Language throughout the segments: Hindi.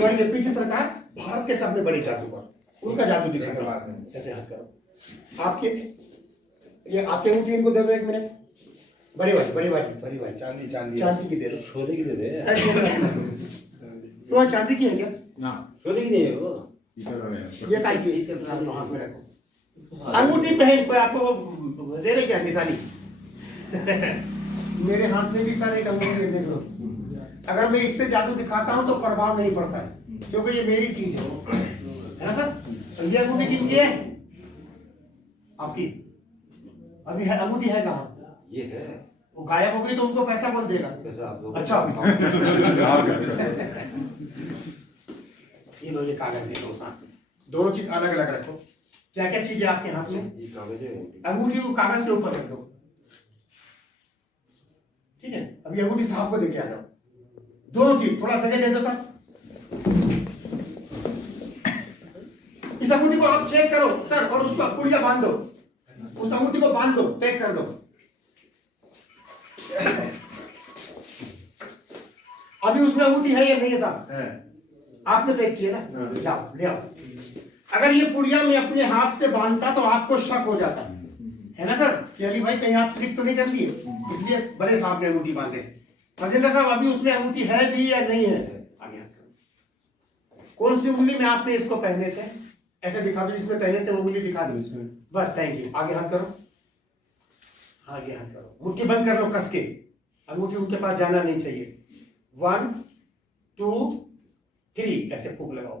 तुम्हारी ये पीछे सरकार भारत के सबसे बड़े जादूगर, उनका जादू दिखा दो। ऐसे हाथ करो। आपके ये आपके ऊँचे इनको दे दो 1 मिनट। बड़ी वाली चांदी की दे दो। सोने की दे दे। तो चांदी की है क्या? ना, सोने की नहीं है वो। ये काय की? हाथ में रखो। अंगूठी पहन कोई आपको दे रहे क्या निशानी? मेरे हाथ में भी सर एक अंगूठी देख लो। अगर मैं इससे जादू दिखाता हूं तो प्रभाव नहीं पड़ता है, क्योंकि ये मेरी चीज है ना सर। ये अंगूठी किसकी है? आपकी। अभी है अंगूठी है कहाँ? ये है। वो गायब हो गई तो उनको पैसा कौन देगा? पैसा आप लोग। अच्छा ये लो, ये कागज दे दो साथ में। दोनों चीज अलग अलग रखो। क्या क्या चीज है आपके हाथ में? ये कागज है। अंगूठी को कागज के ऊपर रख दो, ठीक है? अभी अंगूठी साहब को देके आ जाओ। दोनों चीज थोड़ा जगह दे दो सर। इस अंगूठी को आप चेक करो सर, और उसका पुड़िया बांध दो। उस अंगूठी को बांध दो, पैक कर दो। अभी उसमें अंगूठी है या नहीं है साहब? है। आपने पैक किया ना? जाओ ले आओ। अगर ये पुड़िया मैं अपने हाथ से बांधता तो आपको शक हो जाता है ना सर कि अली भाई कहीं आप ट्रिक तो नहीं कर लिए, इसलिए बड़े साहब ने अंगूठी बांधे। राजेंद्र साहब अभी उसमें अंगूठी है भी या नहीं है? आगे हाथ करो। कौन सी उंगली में आपने इसको पहने थे? ऐसे दिखा दो, जिसमें पहने थे उंगली दिखा दो इसमें। बस, थैंक यू। आगे हाथ करो, आगे हाथ करो। मुट्ठी बंद कर लो कस के। अंगूठी उनके पास जाना नहीं चाहिए। 1 2 3 ऐसे फूंक लगाओ।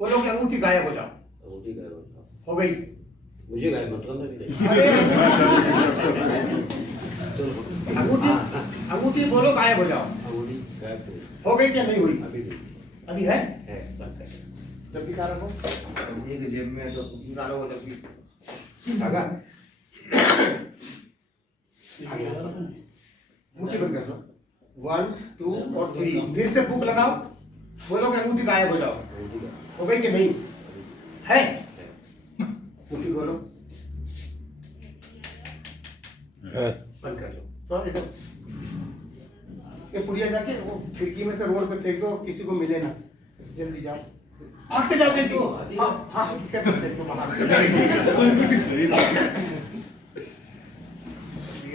बोलो कि अंगूठी गायब हो जाओ। अंगूठी गायब हो गई। मुझे गायब मतलब नहीं। अंगूठी बोलो गायब हो जाओ। अंगूठी गायब हो गई क्या? नहीं हुई? अभी भी अभी है। है। जब भी खा रखो एक जेब में तो डालो, जब भी धागा मुट्ठी बंद कर लो। 1 2 और 3 फिर से फूंक लगाओ। बोलो कि अंगूठी गायब हो जाओ। हो गई कि नहीं? है। मुट्ठी खोलो, बंद कर लो। तो देखो ये पुड़िया जाके वो खिड़की में से रोड पे फेंक दो, किसी को मिले ना। जल्दी जाओ, भागते जाओ जल्दी। हाँ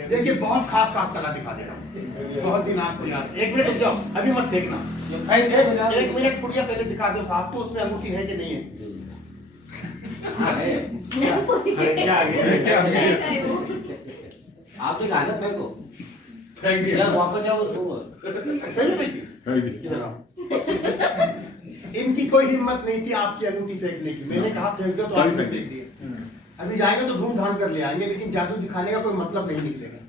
देखिए बहुत खास कला दिखा दे रहा हूँ, बहुत दिन आपको याद। 1 मिनट रुक जाओ, अभी मत फेंकना। 1 मिनट पुड़िया पहले दिखा दो साहब को, उसमें अंगूठी है कि नहीं है? आपने गाना फेंको, फेंक दिया। वापस जाओ उसको। सही फेंक दी। इधर आओ। इनकी कोई हिम्मत नहीं थी आपकी अंगूठी फेंकने की। मैंने कहा फेंक दो तो आपने फेंक दिए। अभी जाएंगे तो ढूंढ ढांड कर ले आएंगे, लेकिन जादू दिखाने का कोई मतलब नहीं निकलेगा।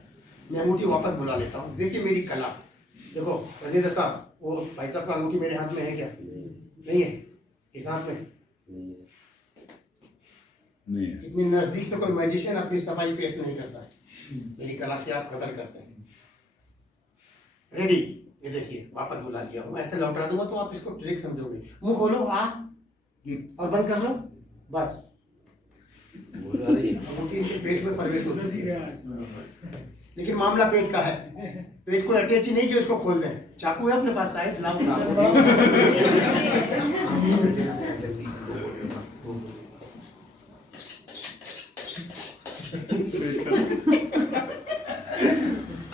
मैं अंगूठी वापस बुला लेता हूँ। देखिए मेरी कला। देखो राजेंद्र साहब, वो भाई साहब का अंगूठी मेरे हाथ में है क्या? नहीं है। इस हाथ में नहीं है। इतनी नजदीक से कोई मैजिशियन अपनी सफाई पेश नहीं करता है। मेरी कला की आप कदर करते हैं। रेडी? ये देखिए वापस बुला दिया हूँ। ऐसे लौटा दूंगा तो आप इसको ट्रिक समझोगे। मुंह खोलो और बंद कर लो। बस अंगूठी इनके पेट में प्रवेश हो चुकी है, लेकिन मामला पेट का है। पेट को अटैच ही नहीं कि उसको खोल दें। चाकू है अपने पास शायद?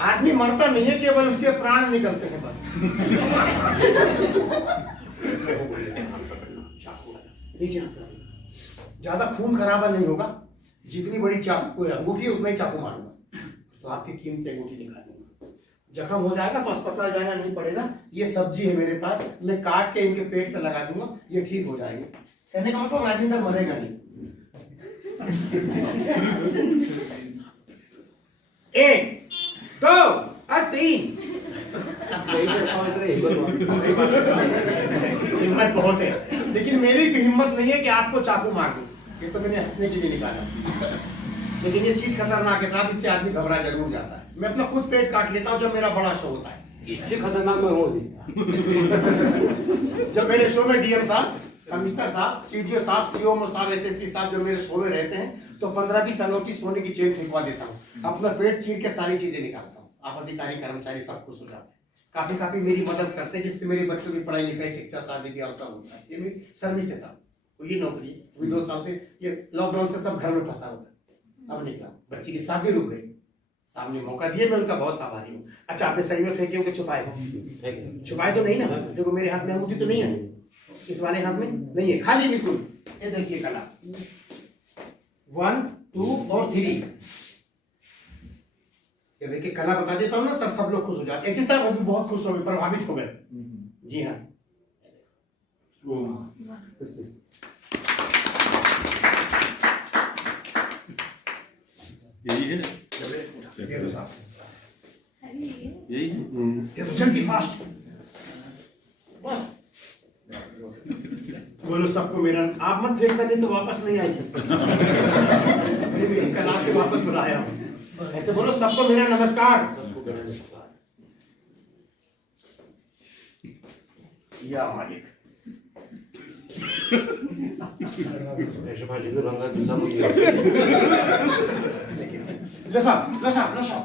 आदमी मरता नहीं है, केवल उसके प्राण निकलते हैं बस। नीचे ज्यादा खून खराबा नहीं होगा। जितनी बड़ी चाकू अंगूठी उतना ही चाकू मारूंगा। सांप की कीमती अंगूठी दिखा दूंगा। जख्म हो जाएगा तो अस्पताल जाना नहीं पड़ेगा। ये सब्जी है मेरे पास, मैं काट के इनके पेट पे लगा दूंगा, ये ठीक हो जाएंगे। कहने का मतलब राजेंद्र मरेगा नहीं। 1 2 और 3। हिम्मत बहुत है, लेकिन मेरी की हिम्मत नहीं है कि आपको चाकू मार दूं। ये तो मैंने हंसने के लिए निकाला, लेकिन ये चीज खतरनाक है साहब। इससे आदमी घबरा जरूर जाता है। मैं अपना खुद पेट काट लेता हूँ जब मेरा बड़ा शो होता है। इससे खतरनाक मैं हूँ। जब मेरे शो में डीएम साहब, कमिश्नर साहब, सीडीओ साहब, सीओ साहब, एसएसपी साहब जब मेरे शो में रहते हैं तो 15-20 अनोखी सोने की चेन फेंकवा देता हूँ। अपना पेट चीर के सारी चीजें निकालता हूँ। आप अधिकारी कर्मचारी सब खुश हो जाते हैं। काफी काफी मेरी मदद करते, जिससे मेरे बच्चों की पढ़ाई लिखाई शिक्षा शादी भी अवसर होता है। ये मेरी सर्विस से था, ये नौकरी है। 2 साल से ये लॉकडाउन से सब घर में फंसा होता है, अब निकला, बच्ची की शादी रुक गई, सामने मौका दिए, मैं उनका बहुत आभारी हूँ। अच्छा, आपने सही में फेंके होंगे, छुपाए हो? छुपाए तो नहीं ना? देखो मेरे हाथ में अंगूठी तो नहीं है, इस वाले हाथ में नहीं है, खाली बिल्कुल। ये देखिए कला 1 2 और 3। जब एक कला बता देता हूँ ना सर, सब लोग खुश हो जाते। ऐसे साहब अभी बहुत खुश हो गए, प्रभावित हो गए। जी हाँ, यही है, दे दो साहब, यही है। दे दो जल्दी, फास्ट। बोलो सबको मेरा, आप मत देखना नहीं तो वापस नहीं आएंगे। मेरी कला से वापस बुलाया, ऐसे बोलो सबको मेरा नमस्कार। या मालिक,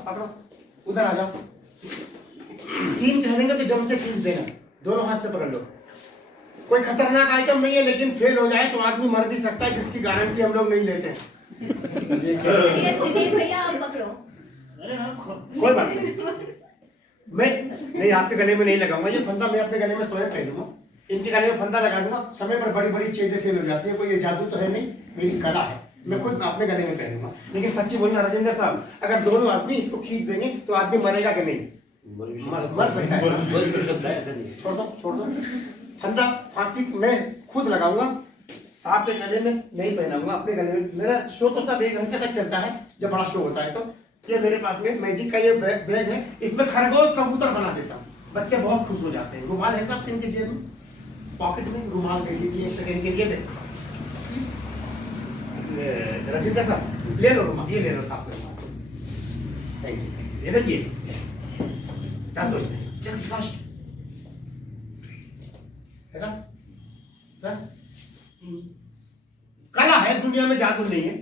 पकड़ो, उधर आ जाओ। 3 कह देंगे तो जम से खींच देना, दोनों हाथ से पकड़ लो। कोई खतरनाक आइटम नहीं है, लेकिन फेल हो जाए तो आदमी मर भी सकता है, जिसकी गारंटी हम लोग नहीं लेते। भैया आप पकड़ो। कोई बात नहीं, मैं नहीं आपके गले में नहीं लगाऊंगा ये फंदा, मैं अपने गले में स्वयं पहनूंगा। इनके गले में फंदा लगा दूंगा, समय पर बड़ी बड़ी चीजें फेल हो जाती है। कोई ये जादू तो है नहीं, मेरी कला है, मैं खुद अपने गले में पहनूंगा। लेकिन सच्ची बोलना राजेंद्र साहब, अगर दोनों आदमी इसको खींच देंगे तो आदमी मरेगा कि नहीं? मर सकता है। छोड़ दो फंदा, फांसी मैं खुद लगाऊंगा, साहब के गले में नहीं पहनाऊंगा, अपने गले में। मेरा शो तो सब 1 घंटे तक चलता है, जब बड़ा शो होता है तो। ये मेरे पास में मैजिक का ये बैग है, इसमें खरगोश कबूतर बना देता हूँ, बच्चे बहुत खुश हो जाते हैं। रुमाल है साहब इनके जेब में, पॉकेट में रुमाल दे दीजिए 1 सेकंड के लिए। देखो रजिंदर साहब ले लो रुमाल, ये ले लो साहब से। Thank you. ये देखिए, डाल दो इसमें जल्दी, फास्ट। ऐसा सर कला है, दुनिया में जादू नहीं है।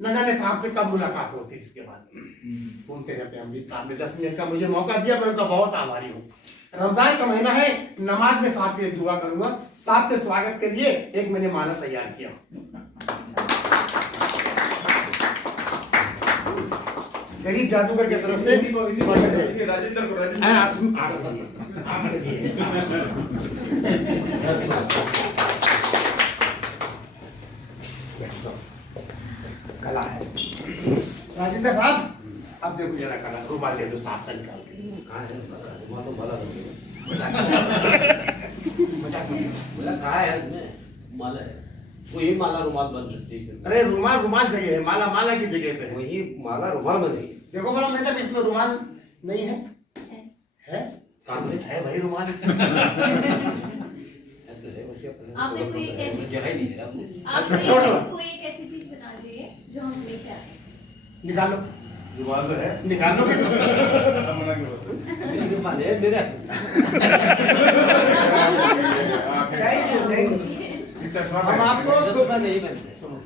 न जाने साहब से कब मुलाकात होती, इसके बाद घूमते रहते हम भी। साहब ने 10 मिनट का मुझे मौका दिया, मैं उनका बहुत आभारी हूँ। रमजान का महीना है, नमाज में साहब के लिए दुआ करूंगा। साहब के स्वागत के लिए एक मैंने माला तैयार किया, गरीब जादूगर की तरफ से। राजेंद्र को कला है राजेंद्र साहब। अब देखो जरा कला, रुमाल ले दो साहब का निकाल के। वही माला रुमाल बन सकती है। अरे रुमाल जगह है, माला की जगह पे है। वही माला रुमाल बनेगी। देखो बोला मैडम, इसमें रुमाल नहीं है? है काम में है भाई रुमाल। आपने कोई एक ऐसी चीज बता दी जो हम हमेशा निकालो, रुमाल तो है, निकालो। हम आपको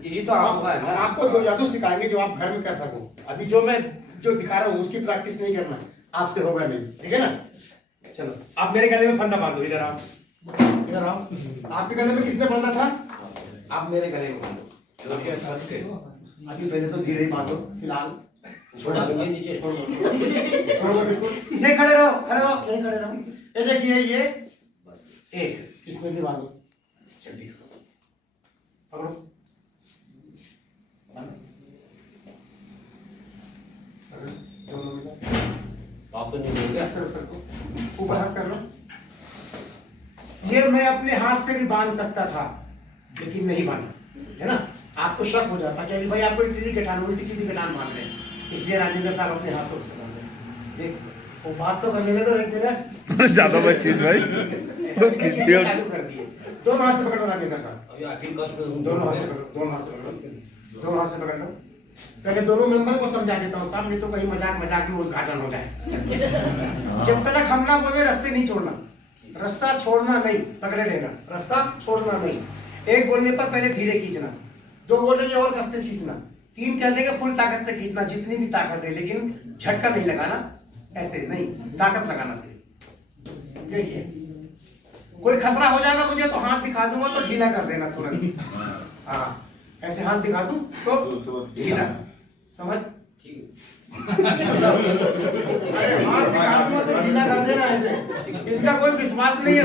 यही तो आपको 2 जादू सिखाएंगे जो आप घर में कर सको। अभी जो दिखा रहा हूँ उसकी प्रैक्टिस नहीं करना, आपसे होगा नहीं, ठीक है ना? चलो आप मेरे गले में फंदा बांधो, इधर आओ, इधर आओ। आपके गले में किसने बांधा था? आप मेरे गले में बांधो। अभी पहले तो धीरे ही बांधो, फिलहाल छोड़ा नीचे, छोड़ो बिल्कुल। नहीं खड़े रहो, नहीं खड़े रहो। ये देखिए, ये एक इसमें भी बांधो, जल्दी करो, पकड़ो। ऊपर हाथ कर लो। ये मैं अपने हाथ से भी बांध सकता था, लेकिन नहीं बांधा, है ना? आपको शक हो जाता कि भाई आपको उल्टी सीधी कटान बांध रहे हैं, इसलिए राजेंद्र साहब अपने हाथों से बांध रहे हैं। देख वो बात तो कर लेने दो 1 मिनट। ज्यादा मत चीज भाई, चालू कर दिए। दोनों हाथ से पकड़ो राजेंद्र साहब, दोनों हाथ से पकड़ लो। पहले दोनों मेंबर को समझा देता हूँ साहब, नहीं तो कहीं मजाक में उद्घाटन हो जाए। जब तक हम ना बोले रस्से नहीं छोड़ना, रस्सा छोड़ना नहीं, पकड़े रहना, रस्सा छोड़ना नहीं। 1 बोलने पर पहले धीरे खींचना, 2 बोलेंगे और कसते खींचना, 3 कह देंगे फुल ताकत से खींचना, जितनी भी ताकत है, लेकिन झटका नहीं लगाना, ऐसे नहीं, ताकत लगाना सिर्फ। देखिए कोई खतरा हो जाएगा मुझे तो हाथ दिखा दूंगा तो ढीला कर देना तुरंत। हाँ ऐसे हाथ दिखा दूं तो ढीला, समझ? अरे हाथ दिखा दूंगा तो ढीला कर देना ऐसे। इनका कोई विश्वास नहीं है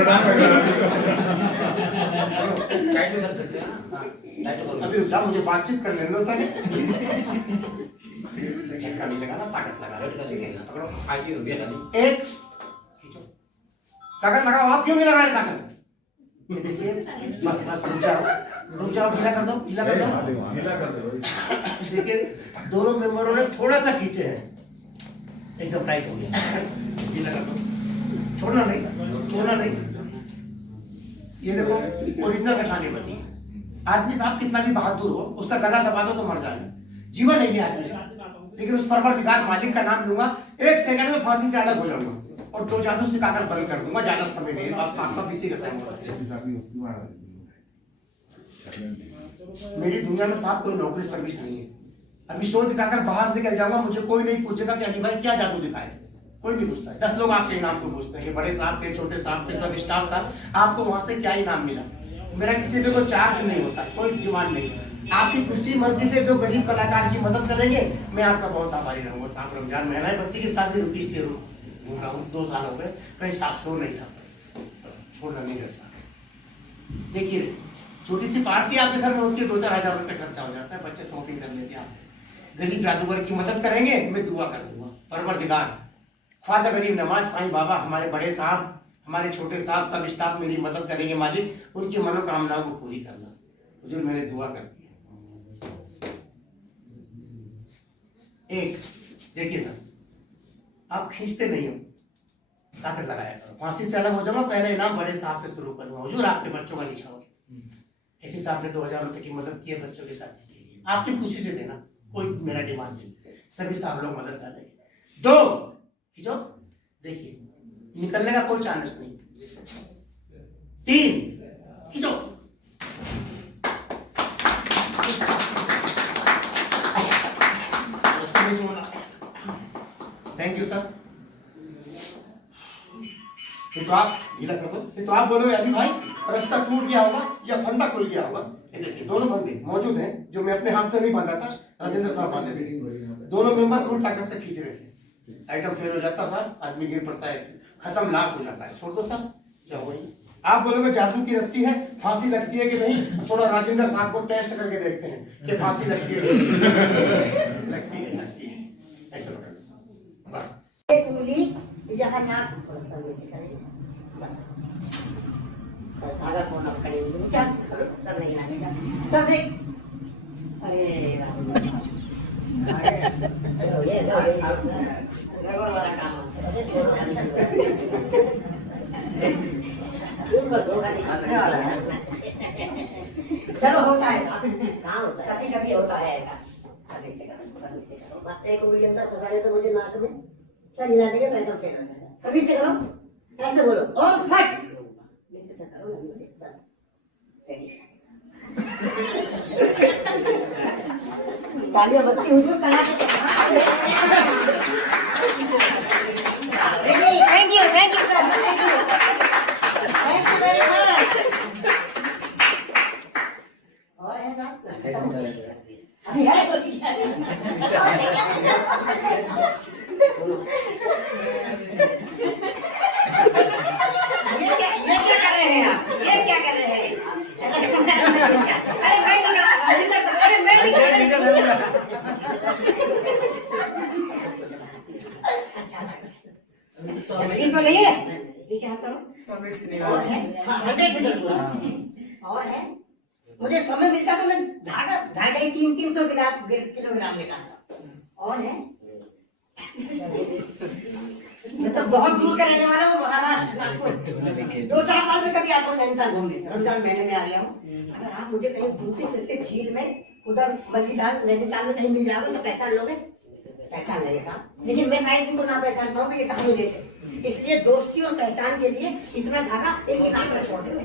टाइट कर सकते हैं ना, टाइट कर। अभी रुक जा, मुझे बातचीत करने दो पहले। झटका नहीं लगा ना, ताकत लगा। ठीक है पकड़ो, आगे हो गया खाली। एक खींचो, ताकत लगाओ। आप क्यों नहीं लगा रहे ताकत? ये देखिए बस बस रुक जाओ, ढीला कर दो, ढीला कर दो। देखिए दोनों मेंबरों ने थोड़ा सा खींचे हैं, एकदम टाइट हो गया। ढीला कर दो, छोड़ना नहीं। ये देखो ओरिजिनल कटाने बनी। आदमी साहब कितना भी बहादुर हो, उसका गला दबा दो तो मर जाएगा, जीवन है ये आदमी। लेकिन उस परवरदिगार मालिक का नाम लूंगा, 1 सेकंड में फांसी से अलग हो जाऊंगा और 2 जादू सिखाकर बंद कर दूंगा। ज्यादा समय नहीं है, आप साहब का किसी का समय। मेरी दुनिया में साहब कोई नौकरी सर्विस नहीं है। अभी शो दिखाकर बाहर निकल जाऊंगा, मुझे कोई नहीं पूछेगा कि अली भाई क्या जादू दिखाए, कोई नहीं पूछता है। 10 लोग आपके इनाम को पूछते हैं कि बड़े साहब थे, छोटे साहब थे, सब स्टाफ था, आपको वहां से क्या इनाम मिला। मेरा किसी पे कोई चार्ज नहीं होता, कोई डिमांड नहीं। आपकी खुशी मर्जी से जो गरीब कलाकार की मदद करेंगे, मैं आपका बहुत आभारी रहूंगा। साहब रमजान महीना है, बच्ची की शादी रुपीस दे घूम रहा हूँ, 2 साल हो गए, कहीं साफ शो नहीं था, छोड़ना नहीं रहा। देखिए छोटी सी पार्टी आपके घर में होती है, 2-4 हजार रुपए खर्चा हो जाता है, बच्चे शॉपिंग कर लेते हैं। आप गरीब जादूगर की मदद करेंगे, मैं दुआ कर दूंगा। परवरदिगार ख्वाजा गरीब नवाज साईं बाबा, हमारे बड़े साहब, हमारे छोटे साहब, सब स्टाफ मेरी मदद करेंगे। मालिक उनकी मनोकामनाओं को पूरी करना। हुजूर मैंने दुआ कर दी है। एक देखिए सर, आप खींचते नहीं हो, ताकत लगाया करो। फांसी से अलग हो जाऊंगा, पहले इनाम बड़े साहब से शुरू करूंगा। हुजूर आपके बच्चों का निछावर, इसी साहब ने 2000 रुपए की मदद की है बच्चों के शादी के लिए, आपकी खुशी से देना, कोई मेरा डिमांड नहीं। सभी साहब लोग मदद कर देंगे। 2 खींचो, देखिए निकलने का कोई चांस नहीं। 3 खींचो, थैंक यू सर। तो आप ढीला कर दो। तो आप बोलोगे अली भाई रास्ता टूट गया होगा या फंदा खुल गया होगा। देखिए दोनों बंदे मौजूद हैं, जो मैं अपने हाथ से नहीं बांधा था, राजेंद्र साहब बांधे थे। दोनों मेंबर पूरी ताकत से खींच रहे थे। आइटम फेल हो जाता सर, आदमी गिर पड़ता है, खत्म, लास्ट हो जाता है। छोड़ दो सर, क्या हुआ? आप बोलोगे जादू की रस्सी है, फांसी लगती है कि नहीं? थोड़ा राजेंद्र साहब को टेस्ट करके देखते हैं कि फांसी लगती है लगती है ऐसा बस। यहाँ नाक थोड़ा सा नीचे करेंगे, बस धागा कोना पकड़ेंगे, सब नहीं लगेगा, सब देख। अरे गड़बड़ वाला काम चलो होता है, कहाँ होता है, कभी कभी होता है ऐसा। सब नीचे करो, बस एक उंगली अंदर फंसा तो मुझे नाक में सर हिला देगा, पैंटम फेल हो जाएगा। सभी से करो, ऐसे बोलो और फट नीचे से करो, नीचे बस। तालियां बजती हुजूर कला के। Thank you sir, thank you very much. और है साहब अभी है ये क्या कर रहे हैं आप? ये क्या कर रहे हैं? अरे मैं नहीं कर रहा, अरे मैं नहीं कर रहा। अच्छा तो नहीं है, पीछे हाथ करो। और है 100 और है। मुझे समय मिलता तो मैं धागा ही 300 किलोग्राम निकालता। और है मैं तो बहुत दूर का रहने वाला हूँ, महाराष्ट्र, नागपुर। 2-4 साल में कभी आपको नैनीताल घूमने, रमजान महीने में आ गया हूँ। अगर आप मुझे कहीं घूमते फिरते झील में, उधर बल्लीटाल नैनीताल में कहीं मिल जाओगे तो पहचान लोगे? पहचान लेंगे साहब, लेकिन मैं शायद इनको ना पहचान पाऊंगी, ये कहानी लेते। इसलिए दोस्ती और पहचान के लिए इतना धागा एक किताब पर छोड़ देते।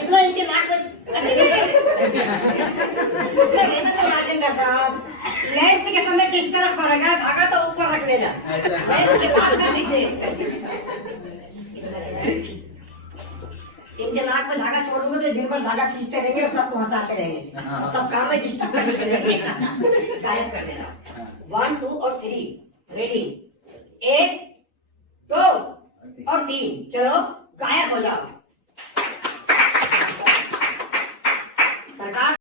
इतना इनके नाक में राजेंद्र साहब, लंच के समय किस तरफ पड़ेगा धागा तो ऊपर रख लेना। में धागा छोड़ दूंगा तो ये दिन भर धागा खींचते रहेंगे और सबको हंसाते रहेंगे और सब काम में डिस्टर्ब करते रहेंगे गायब कर देना 1 2 और 3 रेडी 1 2 और 3 चलो गायब हो जाओ सरकार